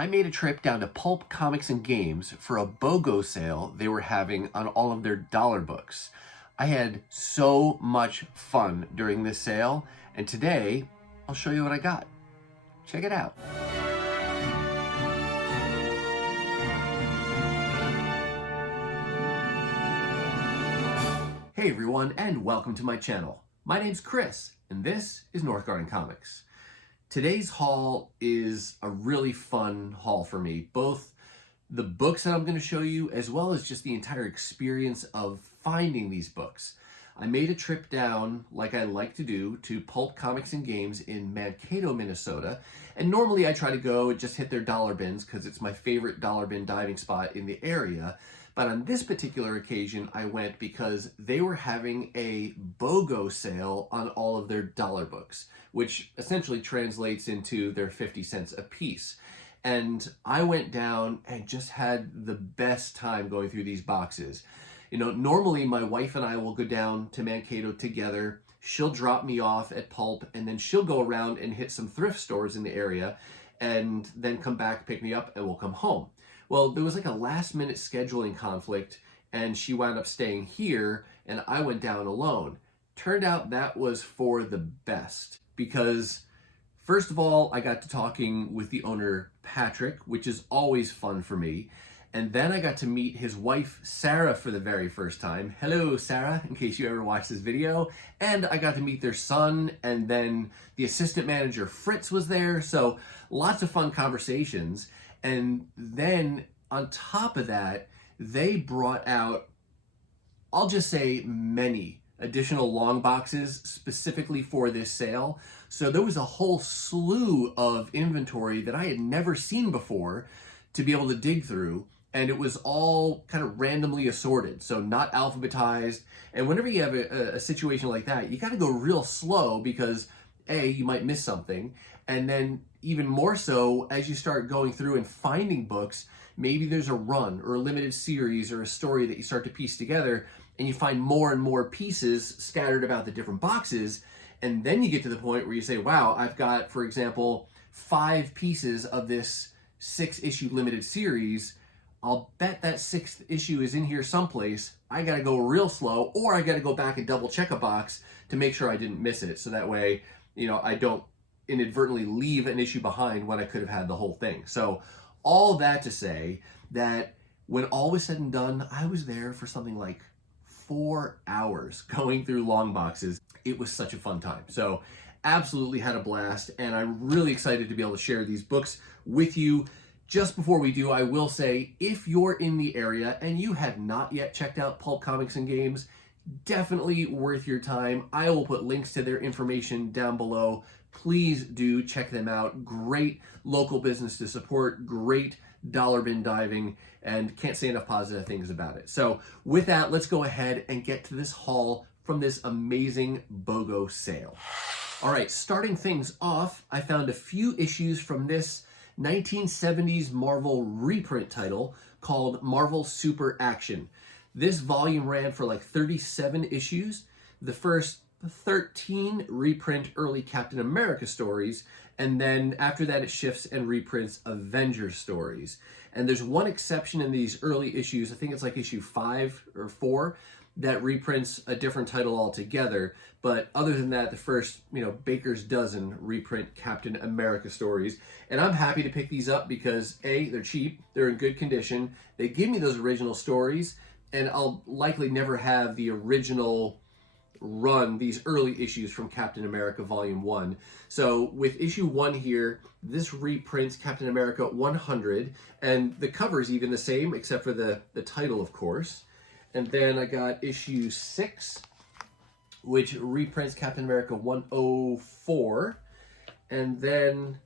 I made a trip down to Pulp Comics and Games for a BOGO sale they were having on all of their dollar books. I had so much fun during this sale, and today I'll show you what I got. Check it out. Hey everyone, and welcome to my channel. My name's Chris, and this is Northgarden Comics. Today's haul is a really fun haul for me, both the books that I'm going to show you as well as just the entire experience of finding these books. I made a trip down, like I like to do, to Pulp Comics and Games in Mankato, Minnesota, and normally I try to go and just hit their dollar bins because it's my favorite dollar bin diving spot in the area. But on this particular occasion, I went because they were having a BOGO sale on all of their dollar books, which essentially translates into their 50 cents a piece. And I went down and just had the best time going through these boxes. You know, normally my wife and I will go down to Mankato together. She'll drop me off at Pulp, and then she'll go around and hit some thrift stores in the area and then come back, pick me up, and we'll come home. Well, there was like a last minute scheduling conflict, and she wound up staying here and I went down alone. Turned out that was for the best because first of all, I got to talking with the owner, Patrick, which is always fun for me. And then I got to meet his wife, Sarah, for the very first time. Hello, Sarah, in case you ever watched this video. And I got to meet their son, and then the assistant manager, Fritz, was there. So lots of fun conversations. And then on top of that, they brought out, I'll just say, many additional long boxes specifically for this sale. So there was a whole slew of inventory that I had never seen before to be able to dig through. And it was all kind of randomly assorted, so not alphabetized. And whenever you have a situation like that, you got to go real slow because A, you might miss something. And then even more so, as you start going through and finding books, maybe there's a run or a limited series or a story that you start to piece together, and you find more and more pieces scattered about the different boxes. And then you get to the point where you say, wow, I've got, for example, 5 pieces of this 6-issue limited series. I'll bet that 6th issue is in here someplace. I gotta go real slow, or I gotta go back and double check a box to make sure I didn't miss it. So that way, you know, I don't inadvertently leave an issue behind when I could have had the whole thing. So all that to say that when all was said and done, I was there for something like 4 hours going through long boxes. It was such a fun time. So absolutely had a blast, and I'm really excited to be able to share these books with you. Just before we do, I will say, if you're in the area and you have not yet checked out Pulp Comics and Games, definitely worth your time. I will put links to their information down below. Please do check them out. Great local business to support, great dollar bin diving, and can't say enough positive things about it. So with that, let's go ahead and get to this haul from this amazing BOGO sale. All right, starting things off, I found a few issues from this 1970s Marvel reprint title called Marvel Super Action. This volume ran for like 37 issues. The first 13 reprint early Captain America stories, and then after that it shifts and reprints Avengers stories. And there's one exception in these early issues, I think it's like issue 5 or 4, that reprints a different title altogether. But other than that, the first, baker's dozen reprint Captain America stories. And I'm happy to pick these up because A, they're cheap, they're in good condition, they give me those original stories, and I'll likely never have the original run, these early issues from Captain America Volume 1. So with issue 1 here, this reprints Captain America 100, and the cover is even the same except for the title, of course. And then I got issue 6, which reprints Captain America 104. And then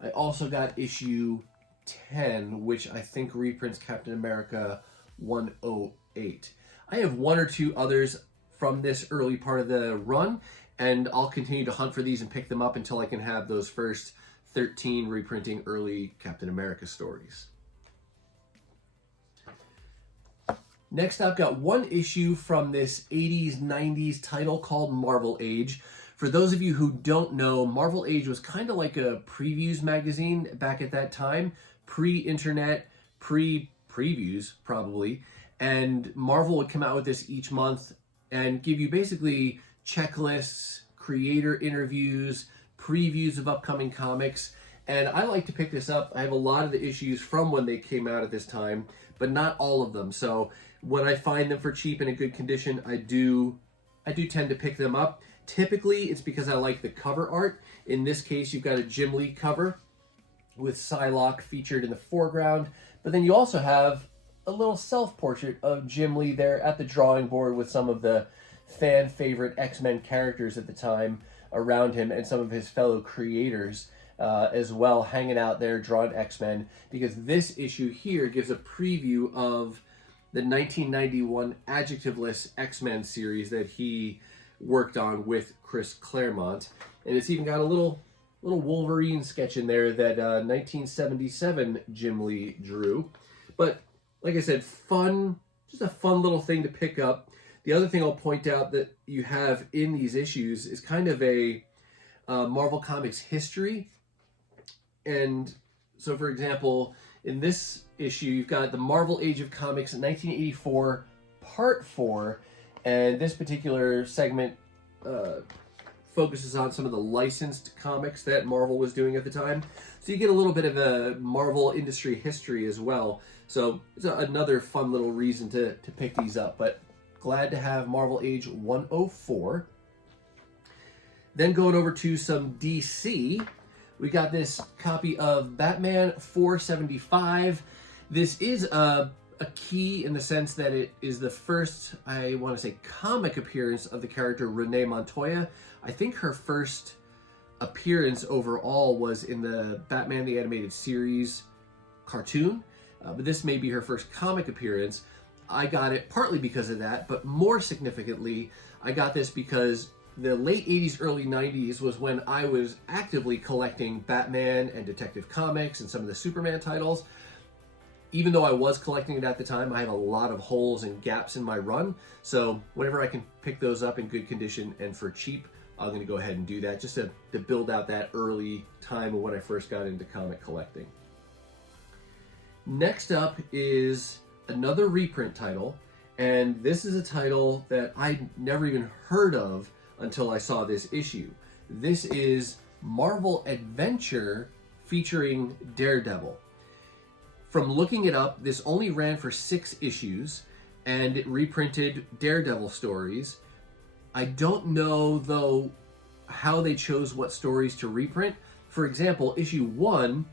I also got issue 10, which I think reprints Captain America 108. I have 1 or 2 others from this early part of the run, and I'll continue to hunt for these and pick them up until I can have those first 13 reprinting early Captain America stories. Next, I've got 1 issue from this 80s, 90s title called Marvel Age For those of you who don't know, Marvel Age was kind of like a previews magazine back at that time, pre-internet, pre-previews probably, and Marvel would come out with this each month and give you basically checklists, creator interviews, previews of upcoming comics. And I like to pick this up. I have a lot of the issues from when they came out at this time, but not all of them. So when I find them for cheap in a good condition, I do tend to pick them up. Typically, it's because I like the cover art. In this case, you've got a Jim Lee cover with Psylocke featured in the foreground, but then you also have a little self-portrait of Jim Lee there at the drawing board with some of the fan favorite X-Men characters at the time around him and some of his fellow creators as well, hanging out there drawing X-Men, because this issue here gives a preview of the 1991 adjectiveless X-Men series that he worked on with Chris Claremont. And it's even got a little Wolverine sketch in there that 1977 Jim Lee drew. But like I said, fun, just a fun little thing to pick up. The other thing I'll point out that you have in these issues is kind of a Marvel Comics history. And so, for example, in this issue, you've got the Marvel Age of Comics 1984, Part 4, and this particular segment focuses on some of the licensed comics that Marvel was doing at the time. So you get a little bit of a Marvel industry history as well. So it's another fun little reason to pick these up, but glad to have Marvel Age 104. Then going over to some DC, we got this copy of Batman 475. This is a key in the sense that it is the first, I want to say, comic appearance of the character Renee Montoya. I think her first appearance overall was in the Batman the Animated Series cartoon, but this may be her first comic appearance. I got it partly because of that, but more significantly, I got this because the late 80s, early 90s was when I was actively collecting Batman and Detective Comics and some of the Superman titles. Even though I was collecting it at the time, I have a lot of holes and gaps in my run. So whenever I can pick those up in good condition and for cheap, I'm going to go ahead and do that just to build out that early time of when I first got into comic collecting. Next up is another reprint title, and this is a title that I'd never even heard of until I saw this issue. This is Marvel Adventure featuring Daredevil. From looking it up, this only ran for 6 issues, and it reprinted Daredevil stories. I don't know, though, how they chose what stories to reprint. For example, issue 1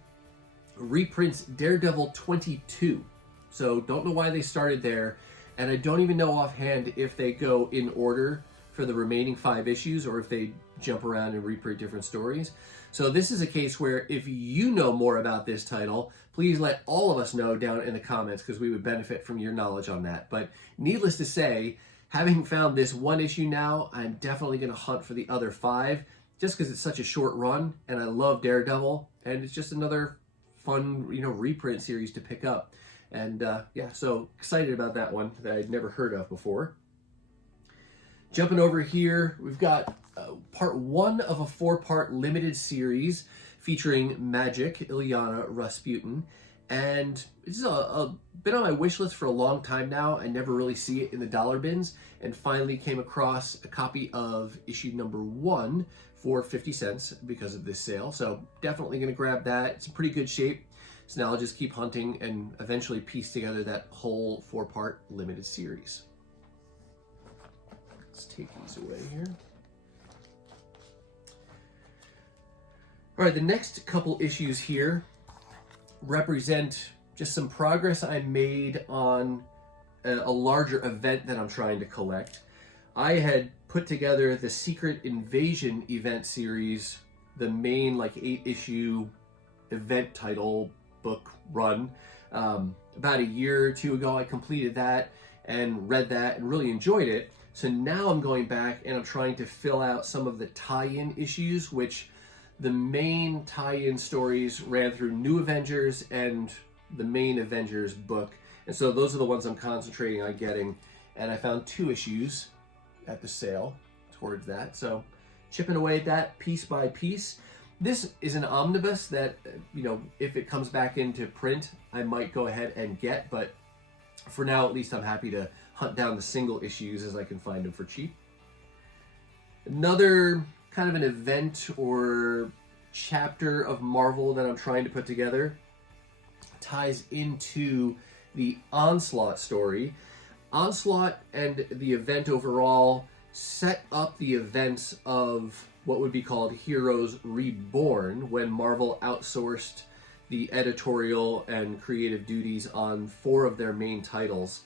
reprints Daredevil 22. So don't know why they started there, and I don't even know offhand if they go in order for the remaining 5 issues or if they jump around and reprint different stories. So this is a case where if you know more about this title, please let all of us know down in the comments, because we would benefit from your knowledge on that. But needless to say, having found this 1 issue now, I'm definitely going to hunt for the other 5, just because it's such a short run, and I love Daredevil, and it's just another fun, reprint series to pick up. And yeah, so excited about that one that I'd never heard of before. Jumping over here, we've got part 1 of a 4-part limited series featuring Magic, Ilyana Rasputin. And it's been on my wish list for a long time now. I never really see it in the dollar bins, and finally came across a copy of issue number 1 for 50 cents because of this sale. So definitely going to grab that. It's in pretty good shape. So now I'll just keep hunting and eventually piece together that whole 4-part limited series. Let's take these away here. All right, the next couple issues here represent just some progress I made on a larger event that I'm trying to collect. I had put together the Secret Invasion event series, the main 8-issue event title book run. About a year or 2 ago, I completed that and read that and really enjoyed it. So now I'm going back and I'm trying to fill out some of the tie-in issues, which the main tie-in stories ran through New Avengers and the main Avengers book. And so those are the ones I'm concentrating on getting. And I found 2 issues at the sale towards that. So chipping away at that piece by piece. This is an omnibus that, you know, if it comes back into print, I might go ahead and get, but for now, at least I'm happy to hunt down the single issues as I can find them for cheap. Another kind of an event or chapter of Marvel that I'm trying to put together ties into the Onslaught story. Onslaught and the event overall set up the events of what would be called Heroes Reborn, when Marvel outsourced the editorial and creative duties on 4 of their main titles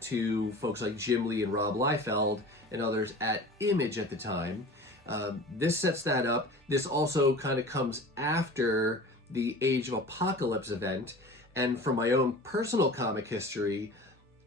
to folks like Jim Lee and Rob Liefeld and others at Image at the time. This sets that up. This also kind of comes after the Age of Apocalypse event, and from my own personal comic history,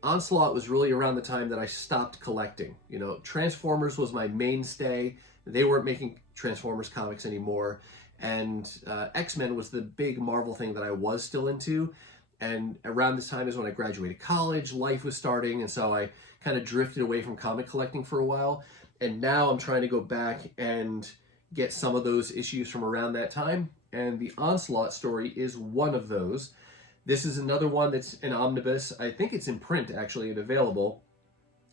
Onslaught was really around the time that I stopped collecting. You know, Transformers was my mainstay. They weren't making Transformers comics anymore, and X-Men was the big Marvel thing that I was still into. And around this time is when I graduated college, life was starting, and so I kind of drifted away from comic collecting for a while. And now I'm trying to go back and get some of those issues from around that time, and the Onslaught story is one of those. This is another one that's an omnibus. I think it's in print, actually, and available,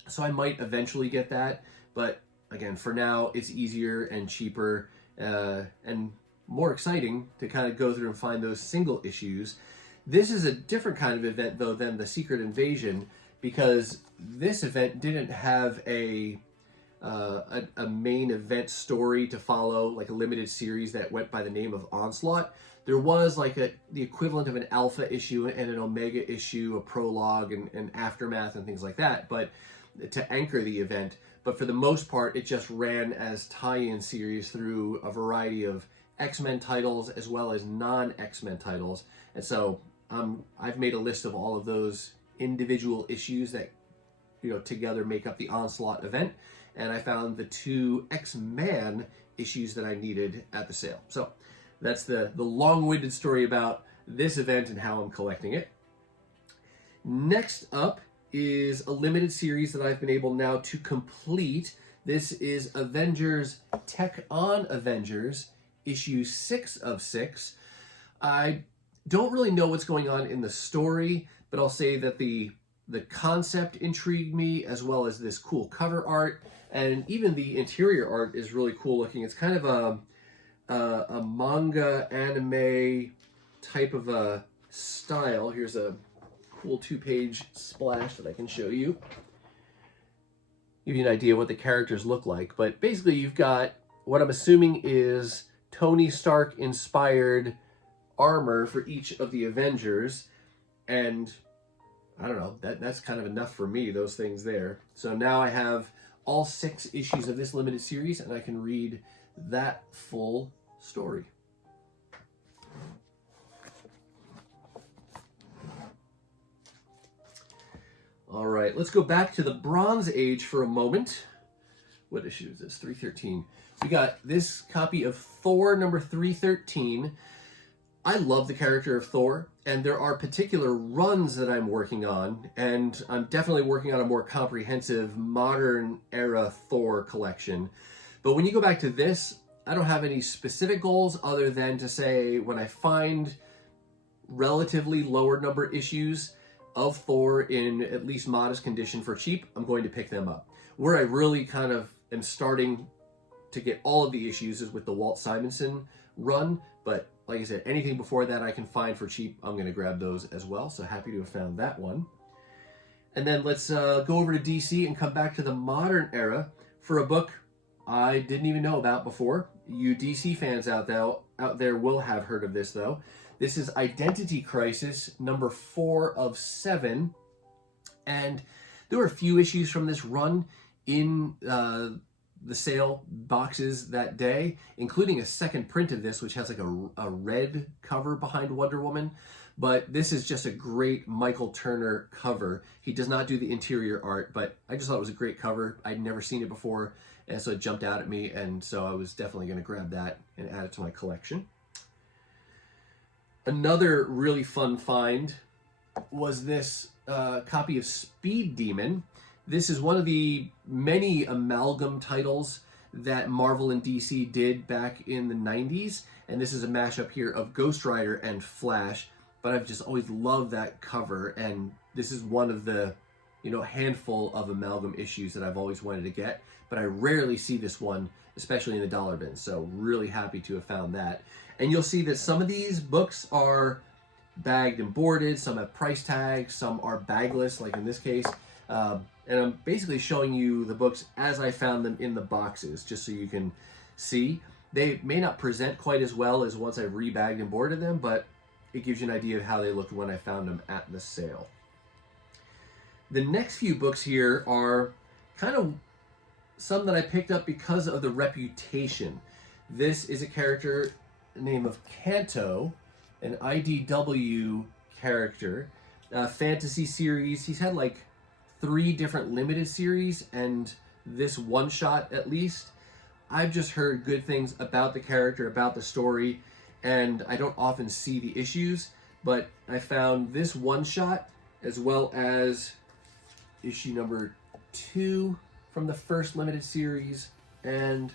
so I might eventually get that. But again, for now, it's easier and cheaper and more exciting to kind of go through and find those single issues. This is a different kind of event, though, than the Secret Invasion, because this event didn't have a main event story to follow, like a limited series that went by the name of Onslaught. There was like the equivalent of an alpha issue and an omega issue, a prologue and aftermath and things like that, but to anchor the event. But for the most part, it just ran as tie-in series through a variety of X-Men titles as well as non-X-Men titles. And so I've made a list of all of those individual issues that, you know, together make up the Onslaught event. And I found the 2 X-Man issues that I needed at the sale. So that's the long-winded story about this event and how I'm collecting it. Next up is a limited series that I've been able now to complete. This is Avengers Tech on Avengers, issue 6 of 6. I don't really know what's going on in the story, but I'll say that the concept intrigued me, as well as this cool cover art, and even the interior art is really cool looking. It's kind of a manga anime type of a style. Here's a cool 2-page splash that I can show you. Give you an idea what the characters look like. But basically you've got what I'm assuming is Tony Stark inspired armor for each of the Avengers. And I don't know, that's kind of enough for me, those things there. So now I have all 6 issues of this limited series, and I can read that full story. All right, let's go back to the Bronze Age for a moment. What issue is this? 313. We got this copy of Thor number 313. I love the character of Thor, and there are particular runs that I'm working on, and I'm definitely working on a more comprehensive modern era Thor collection. But when you go back to this, I don't have any specific goals other than to say when I find relatively lower number issues of Thor in at least modest condition for cheap, I'm going to pick them up. Where I really kind of am starting to get all of the issues is with the Walt Simonson run, but like I said, anything before that I can find for cheap, I'm going to grab those as well. So happy to have found that one. And then let's go over to DC and come back to the modern era for a book I didn't even know about before. You DC fans out there will have heard of this, though. This is Identity Crisis, number 4 of 7. And there were a few issues from this run in the sale boxes that day, including a second print of this, which has like a red cover behind Wonder Woman. But this is just a great Michael Turner cover. He does not do the interior art, but I just thought it was a great cover. I'd never seen it before, and so it jumped out at me, and so I was definitely going to grab that and add it to my collection. Another really fun find was this copy of Speed Demon. This is one of the many amalgam titles that Marvel and DC did back in the 90s. And this is a mashup here of Ghost Rider and Flash. But I've just always loved that cover, and this is one of the, you know, handful of amalgam issues that I've always wanted to get, but I rarely see this one, especially in the dollar bin, so really happy to have found that. And you'll see that some of these books are bagged and boarded, some have price tags, some are bagless, like in this case, and I'm basically showing you the books as I found them in the boxes, just so you can see. They may not present quite as well as once I've rebagged and boarded them, but it gives you an idea of how they looked when I found them at the sale. The next few books here are kind of some that I picked up because of the reputation. This is a character named of Canto, an IDW character, fantasy series. He's had like 3 different limited series and this one shot at least. I've just heard good things about the character, about the story, and I don't often see the issues, but I found this one shot as well as issue number 2 from the first limited series and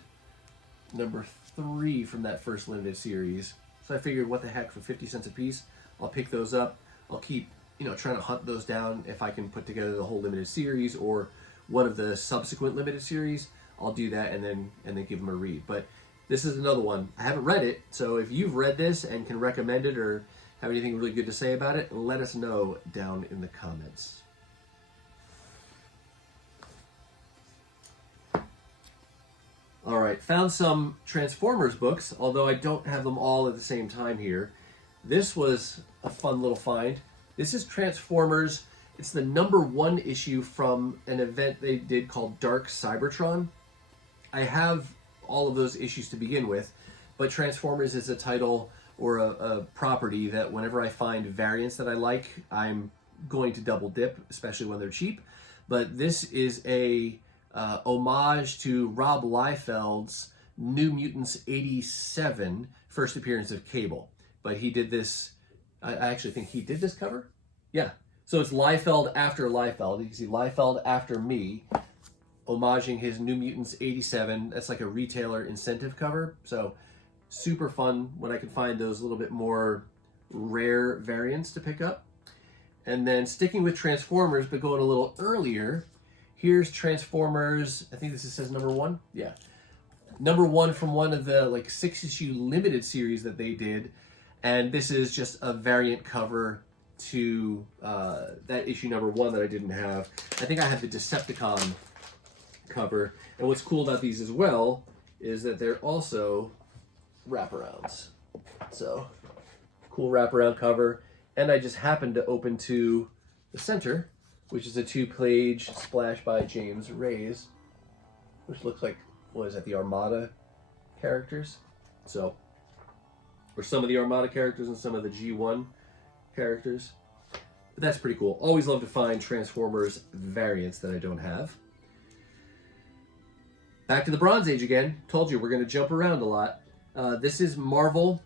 number 3 from that first limited series. So I figured, what the heck, for 50 cents a piece, I'll pick those up. I'll keep, you know, trying to hunt those down. If I can put together the whole limited series or one of the subsequent limited series, I'll do that and then give them a read. But this is another one. I haven't read it, so if you've read this and can recommend it or have anything really good to say about it, let us know down in the comments. All right, found some Transformers books, although I don't have them all at the same time here. This was a fun little find. This is Transformers. It's the #1 issue from an event they did called Dark Cybertron. I have all of those issues to begin with, but Transformers is a title or a property that whenever I find variants that I like, I'm going to double dip, especially when they're cheap. But this is a homage to Rob Liefeld's New Mutants 87 first appearance of Cable. But he did this, I actually think he did this cover? Yeah. So it's Liefeld after Liefeld. You can see Liefeld after me, homaging his New Mutants 87. That's like a retailer incentive cover. So super fun when I can find those little bit more rare variants to pick up. And then sticking with Transformers, but going a little earlier, here's Transformers, I think this says #1? Yeah. #1 from one of the like 6-issue limited series that they did. And this is just a variant cover to that issue #1 that I didn't have. I think I have the Decepticon cover. And what's cool about these as well is that they're also wraparounds. So, cool wraparound cover. And I just happened to open to the center, which is a 2-page splash by James Reyes, which looks like, what is that, the Armada characters? So, or some of the Armada characters and some of the G1 characters. But that's pretty cool. Always love to find Transformers variants that I don't have. Back to the Bronze Age again. Told you we're going to jump around a lot. This is Marvel.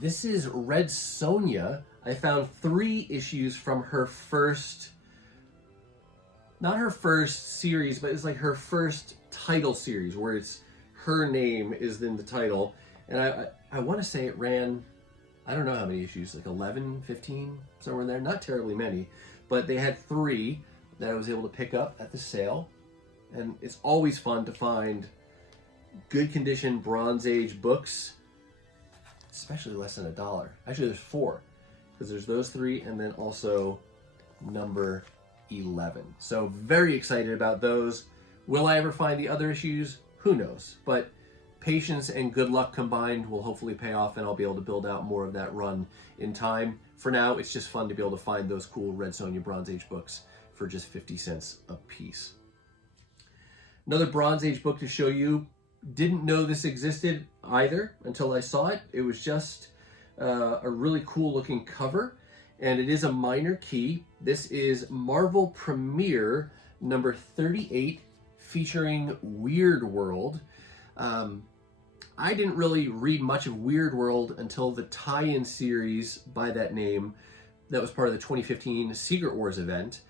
This is Red Sonja. I found 3 issues from her first, not her first series, but it's like her first title series where it's her name is in the title. And I want to say it ran, I don't know how many issues, like 11, 15, somewhere in there. Not terribly many, but they had 3 that I was able to pick up at the sale. And it's always fun to find good condition Bronze Age books, especially less than $1. Actually, there's 4, because there's those 3 and then also number 11. So very excited about those. Will I ever find the other issues? Who knows? But patience and good luck combined will hopefully pay off, and I'll be able to build out more of that run in time. For now, it's just fun to be able to find those cool Red Sonja Bronze Age books for just 50 cents a piece. Another Bronze Age book to show you. Didn't know this existed either until I saw it. It was just a really cool looking cover, and it is a minor key. This is Marvel Premiere number 38, featuring Weird World. I didn't really read much of Weird World until the tie-in series by that name that was part of the 2015 Secret Wars event.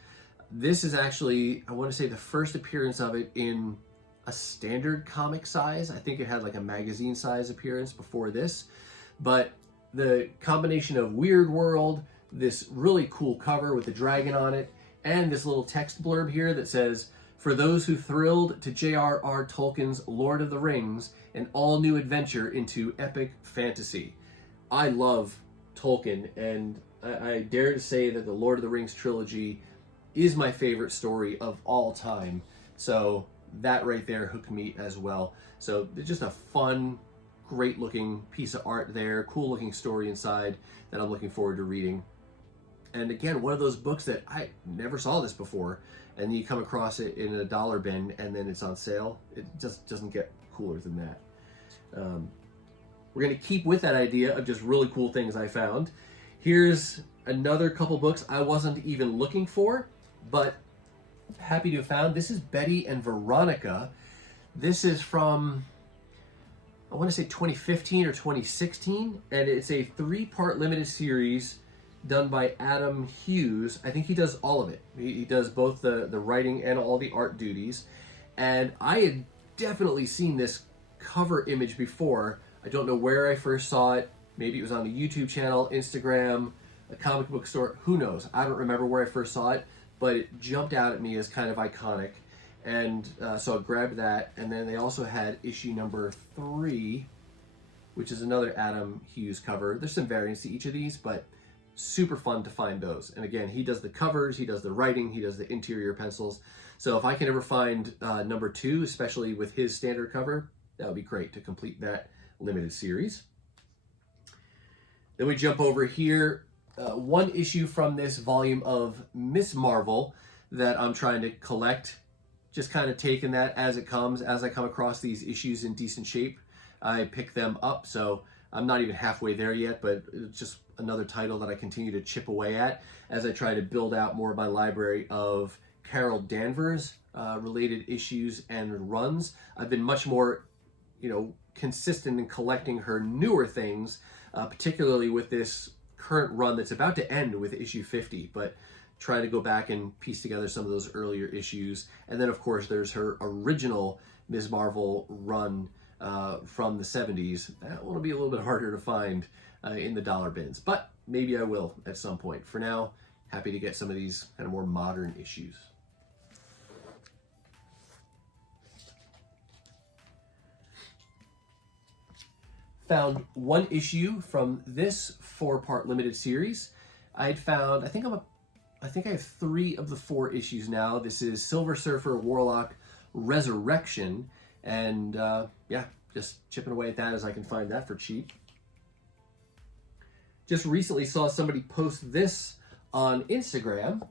This is actually, I want to say, the first appearance of it in a standard comic size. I think it had like a magazine size appearance before this, but the combination of Weird World, this really cool cover with the dragon on it, and this little text blurb here that says, "For those who thrilled to J.R.R. Tolkien's Lord of the Rings, an all-new adventure into epic fantasy." I love Tolkien, and I dare to say that the Lord of the Rings trilogy is my favorite story of all time. So that right there hooked me as well. So it's just a fun, great looking piece of art there, cool looking story inside that I'm looking forward to reading. And again, one of those books that I never saw this before, and you come across it in a dollar bin and then it's on sale. It just doesn't get cooler than that. We're going to keep with that idea of just really cool things I found. Here's another couple books I wasn't even looking for, but happy to have found. This is Betty and Veronica. This is from, I want to say 2015 or 2016, and it's a 3-part limited series done by Adam Hughes. I think he does all of it. He does both the writing and all the art duties. And I had definitely seen this cover image before. I don't know where I first saw it. Maybe it was on a YouTube channel, Instagram, a comic book store. Who knows? I don't remember where I first saw it, but it jumped out at me as kind of iconic. And so I grabbed that. And then they also had issue number 3, which is another Adam Hughes cover. There's some variants to each of these, but super fun to find those. And again, he does the covers, he does the writing, he does the interior pencils. So if I can ever find number 2, especially with his standard cover, that would be great to complete that limited series. Then we jump over here, one issue from this volume of Miss Marvel that I'm trying to collect. Just kind of taking that as it comes. As I come across these issues in decent shape, I pick them up. So I'm not even halfway there yet, but it's just another title that I continue to chip away at as I try to build out more of my library of Carol Danvers related issues and runs. I've been much more, consistent in collecting her newer things, particularly with this current run that's about to end with issue 50, but try to go back and piece together some of those earlier issues. And then of course there's her original Ms. Marvel run from the 70s. That will be a little bit harder to find in the dollar bins, but maybe I will at some point. For now, happy to get some of these kind of more modern issues. Found one issue from this 4-part limited series. I'd found, I think I have 3 of the 4 issues now. This is Silver Surfer Warlock Resurrection, and yeah, just chipping away at that as I can find that for cheap. Just recently saw somebody post this on Instagram,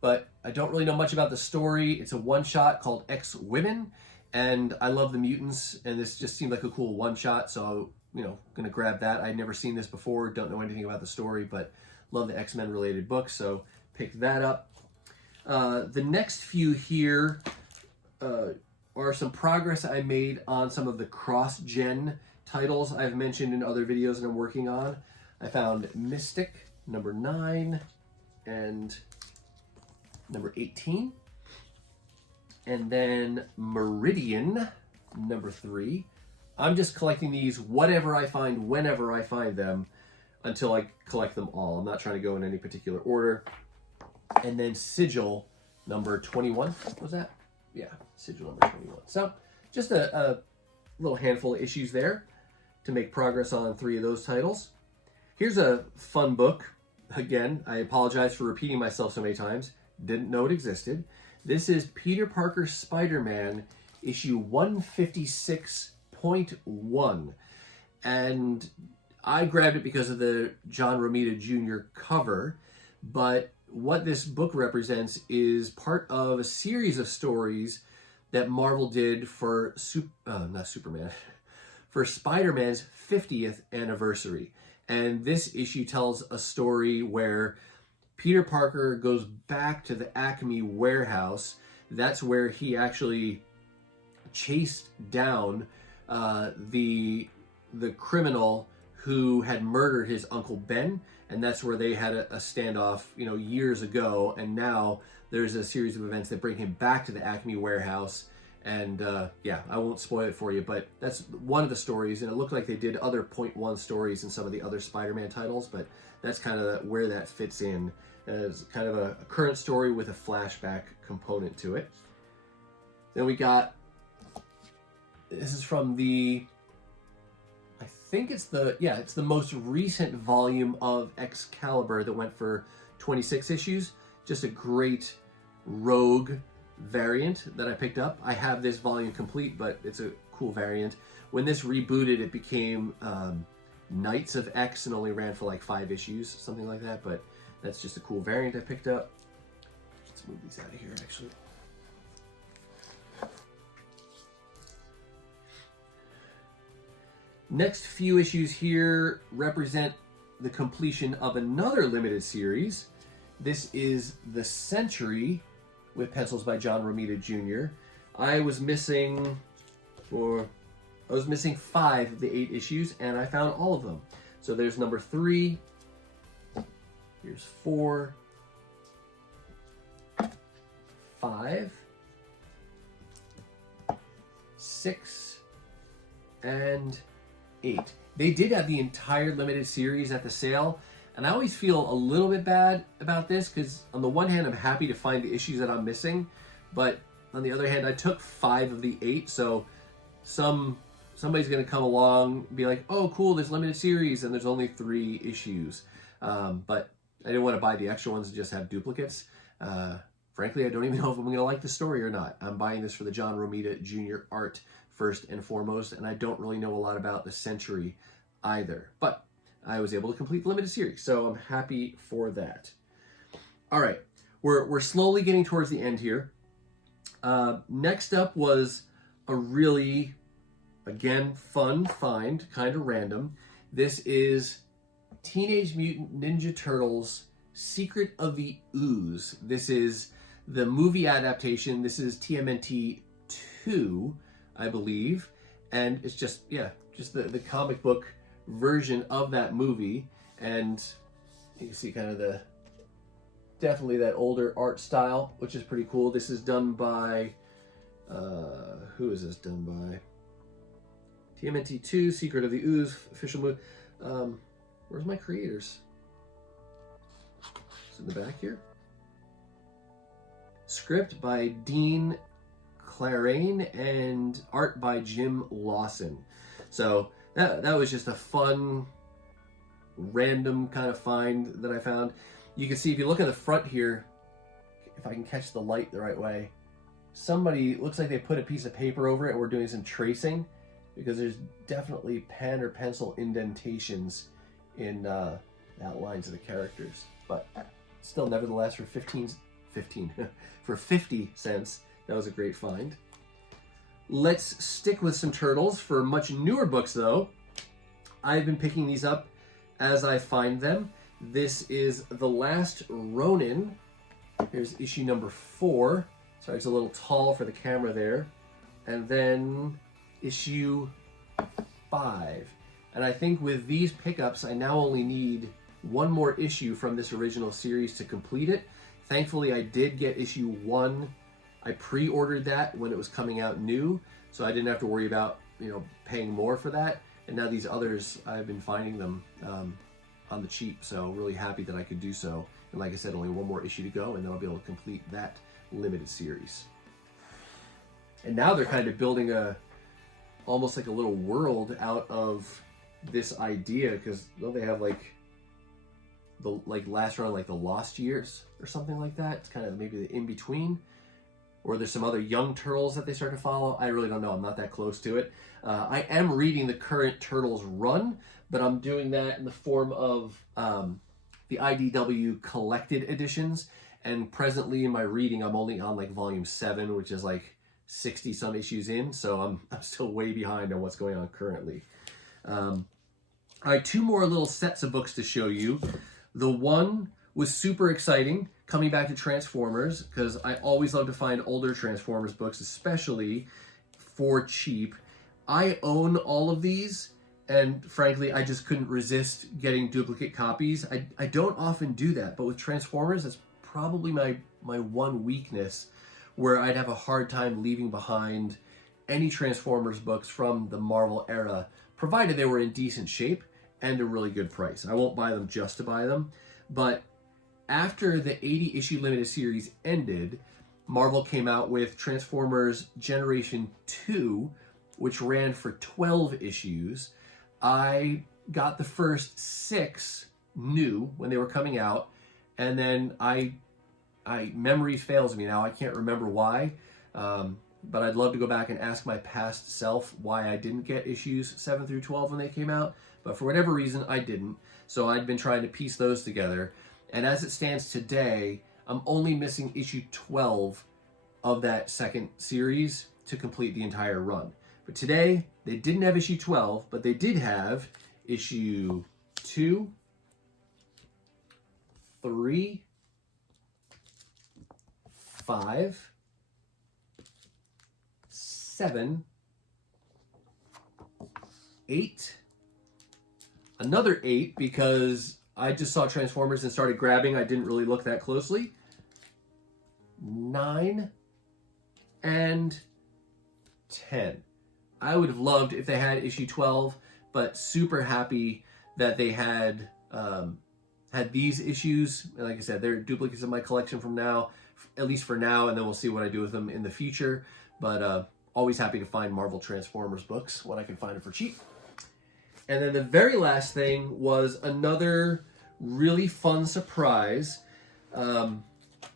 but I don't really know much about the story. It's a one-shot called X-Women, and I love the mutants, and this just seemed like a cool one-shot, so, gonna grab that. I'd never seen this before, don't know anything about the story, but love the X-Men related books, so picked that up. The next few here are some progress I made on some of the cross-gen titles I've mentioned in other videos that I'm working on. I found Mystic, number 9, and number 18. And then Meridian, number 3. I'm just collecting these whatever I find, whenever I find them, until I collect them all. I'm not trying to go in any particular order. And then Sigil, number 21. Was that? Yeah, Sigil number 21. So just a little handful of issues there to make progress on 3 of those titles. Here's a fun book. Again, I apologize for repeating myself so many times. Didn't know it existed. This is Peter Parker Spider-Man, issue 156.1. And I grabbed it because of the John Romita Jr. cover, but what this book represents is part of a series of stories that Marvel did for for Spider-Man's 50th anniversary. And this issue tells a story where Peter Parker goes back to the Acme warehouse. That's where he actually chased down the criminal who had murdered his Uncle Ben, and that's where they had a standoff, years ago. And now there's a series of events that bring him back to the Acme warehouse, And yeah, I won't spoil it for you, but that's one of the stories, and it looked like they did other .1 stories in some of the other Spider-Man titles, but that's kind of where that fits in as kind of a current story with a flashback component to it. Then we got, this is from the, I think it's the, yeah, it's the most recent volume of Excalibur that went for 26 issues. Just a great Rogue variant that I picked up. I have this volume complete, but it's a cool variant. When this rebooted, it became Knights of X and only ran for like 5 issues, something like that, but that's just a cool variant I picked up. Let's move these out of here, actually. Next few issues here represent the completion of another limited series. This is The Century, with pencils by John Romita Jr. I was missing 5 of the 8 issues, and I found all of them. So there's number 3, here's 4, 5, 6, and 8. They did have the entire limited series at the sale, and I always feel a little bit bad about this because on the one hand, I'm happy to find the issues that I'm missing, but on the other hand, I took 5 of the 8, so somebody's going to come along and be like, oh, cool, there's limited series, and there's only 3 issues. But I didn't want to buy the extra ones and just have duplicates. Frankly, I don't even know if I'm going to like the story or not. I'm buying this for the John Romita Jr. art first and foremost, and I don't really know a lot about The Century either. But I was able to complete the limited series, so I'm happy for that. All right, we're slowly getting towards the end here. Next up was a really, again, fun find, kind of random. This is Teenage Mutant Ninja Turtles Secret of the Ooze. This is the movie adaptation. This is TMNT 2, I believe. And it's just, yeah, just the comic book version of that movie. And you can see kind of definitely that older art style, which is pretty cool. This is done by, who is this done by? TMNT 2, Secret of the Ooze, official movie. Where's my creators? It's in the back here. Script by Dean Clarane and art by Jim Lawson. So that was just a fun, random kind of find that I found. You can see if you look at the front here, if I can catch the light the right way, somebody, looks like they put a piece of paper over it and we're doing some tracing because there's definitely pen or pencil indentations in outlines of the characters. But still, nevertheless, for 50 cents, that was a great find. Let's stick with some Turtles for much newer books, though. I've been picking these up as I find them. This is The Last Ronin. Here's issue number 4. Sorry, it's a little tall for the camera there. And then issue 5. And I think with these pickups, I now only need one more issue from this original series to complete it. Thankfully, I did get issue 1. I pre-ordered that when it was coming out new, so I didn't have to worry about, paying more for that. And now these others, I've been finding them on the cheap, so really happy that I could do so. And like I said, only one more issue to go, and then I'll be able to complete that limited series. And now they're kind of building almost like a little world out of this idea, because don't they have last round, like the Lost Years or something like that? It's kind of maybe the in-between. Or there's some other young Turtles that they start to follow. I really don't know. I'm not that close to it. I am reading the current Turtles run, but I'm doing that in the form of the IDW collected editions. And presently in my reading, I'm only on like volume 7, which is like 60 some issues in. So I'm still way behind on what's going on currently. I have 2 more little sets of books to show you. The one was super exciting, coming back to Transformers, because I always love to find older Transformers books, especially for cheap. I own all of these, and frankly, I just couldn't resist getting duplicate copies. I don't often do that, but with Transformers, that's probably my one weakness, where I'd have a hard time leaving behind any Transformers books from the Marvel era, provided they were in decent shape and a really good price. I won't buy them just to buy them, but after the 80-issue limited series ended, Marvel came out with Transformers Generation 2, which ran for 12 issues. I got the first 6 new when they were coming out, and then memory fails me now. I can't remember why, but I'd love to go back and ask my past self why I didn't get issues 7 through 12 when they came out, but for whatever reason, I didn't. So I'd been trying to piece those together, and as it stands today, I'm only missing issue 12 of that second series to complete the entire run. But today, they didn't have issue 12, but they did have issue 2, 3, 5, 7, 8, another 8 because I just saw Transformers and started grabbing. I didn't really look that closely. 9 and 10. I would have loved if they had issue 12, but super happy that they had these issues. And like I said, they're duplicates of my collection from now, at least for now, and then we'll see what I do with them in the future. But always happy to find Marvel Transformers books when I can find them for cheap. And then the very last thing was another really fun surprise.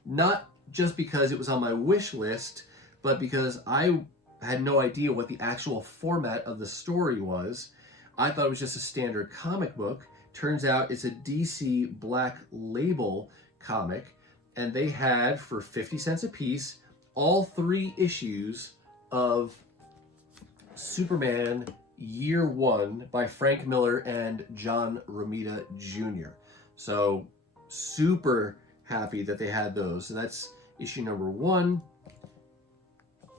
Not just because it was on my wish list, but because I had no idea what the actual format of the story was. I thought it was just a standard comic book. Turns out it's a DC Black Label comic, and they had, for 50 cents a piece, all 3 issues of Superman Year 1 by Frank Miller and John Romita Jr. So super happy that they had those. So that's issue number 1,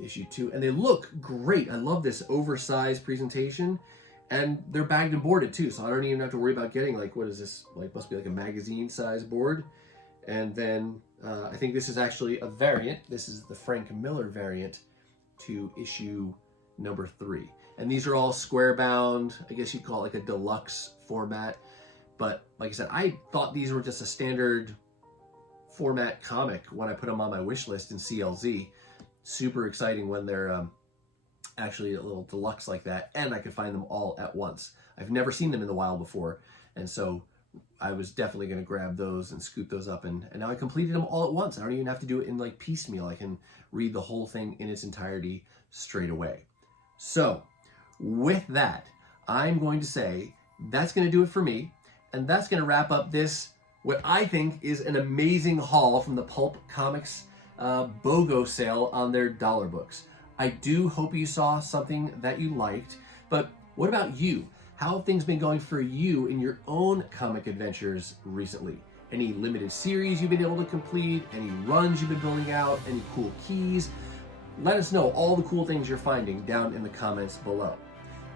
issue 2, and they look great. I love this oversized presentation, and they're bagged and boarded too, so I don't even have to worry about getting, like, what is this, like, must be like a magazine size board. And then I think this is actually a variant. This is the Frank Miller variant to issue number 3. And these are all square bound. I guess you'd call it like a deluxe format. But like I said, I thought these were just a standard format comic when I put them on my wish list in CLZ. Super exciting when they're actually a little deluxe like that, and I could find them all at once. I've never seen them in the wild before, and so I was definitely going to grab those and scoop those up, and now I completed them all at once. I don't even have to do it in like piecemeal. I can read the whole thing in its entirety straight away. So with that, I'm going to say that's going to do it for me, and that's going to wrap up this, what I think is an amazing haul from the Pulp Comics BOGO sale on their dollar books. I do hope you saw something that you liked, but what about you? How have things been going for you in your own comic adventures recently? Any limited series you've been able to complete? Any runs you've been building out? Any cool keys? Let us know all the cool things you're finding down in the comments below.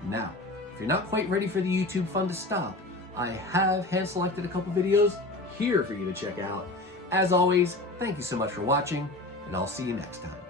Now, if you're not quite ready for the YouTube fun to stop, I have hand-selected a couple videos here for you to check out. As always, thank you so much for watching, and I'll see you next time.